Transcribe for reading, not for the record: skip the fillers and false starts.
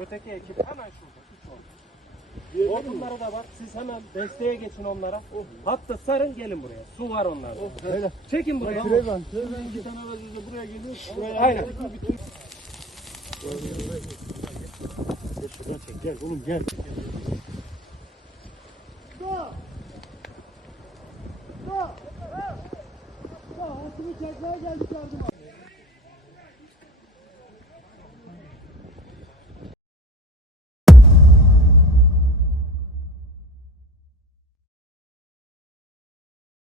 Öteki ekip hemen şurada. Üç oldu. Hortumlara da bak. Siz hemen desteğe geçin onlara. Hatta sarın gelin buraya. Su var onlarda. Çekin buraya. İki tane aracıyla buraya geliyor. Aynen. Gel oğlum gel.